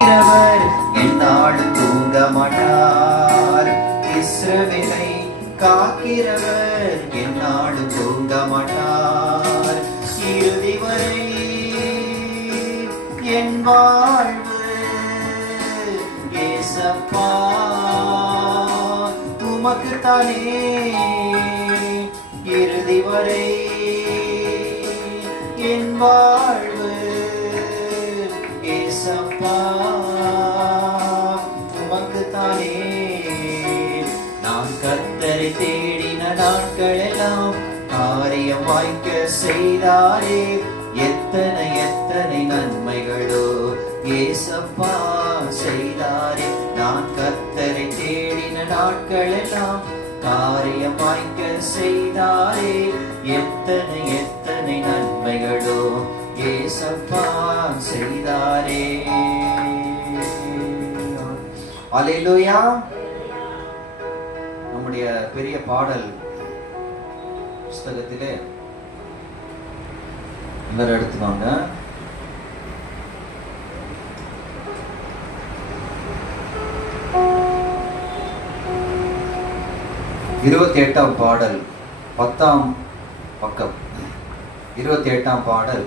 இரவர் என்னாடு தூங்க மாட்டார் இஸ்ரவேலை காக்கிறவர். என்னாடு தூங்க மாட்டார் இறுதி வரை என் வாழ்வு ஏசப்பா உமக்கு தானே இறுதி வரை என் வாழ்வு நான் கத்தரை தேடின நாட்களெல்லாம் காரியம் வாய்க்க செய்தாரே. எத்தனை எத்தனை நன்மைகளோ ஏசப்பா செய்தாரே. நான் கத்தரை தேடின நாட்களெல்லாம் காரியம் வாய்க்க செய்தாரே. எத்தனை எத்தனை நன்மைகளோ ஏசப்பா செய்தாரே. அலையிலுயா நம்முடைய பெரிய பாடல் புஸ்தகத்திலே இவர் எடுத்துவாங்க இருபத்தி எட்டாம் பாடல் பத்தாம் பக்கம். இருபத்தி எட்டாம் பாடல்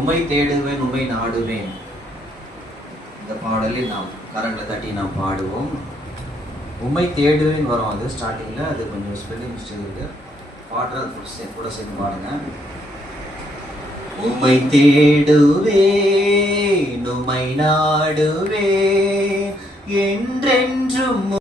உமை தேடுவேன் உமை நாடுவேன். இந்த பாடலில் நாம் கரங்களை தட்டி நாம் பாடுவோம். உண்மை தேடுவேன் வரும். அது ஸ்டார்டிங்கில் அது கொஞ்சம் ஸ்பெல்லிங் மிஸ்டேக் இருக்கு. பாடுறது கூட கூட சேர்ந்து பாடுங்க. உமை தேடுவேன் உமை நாடுவேன் என்றென்றும்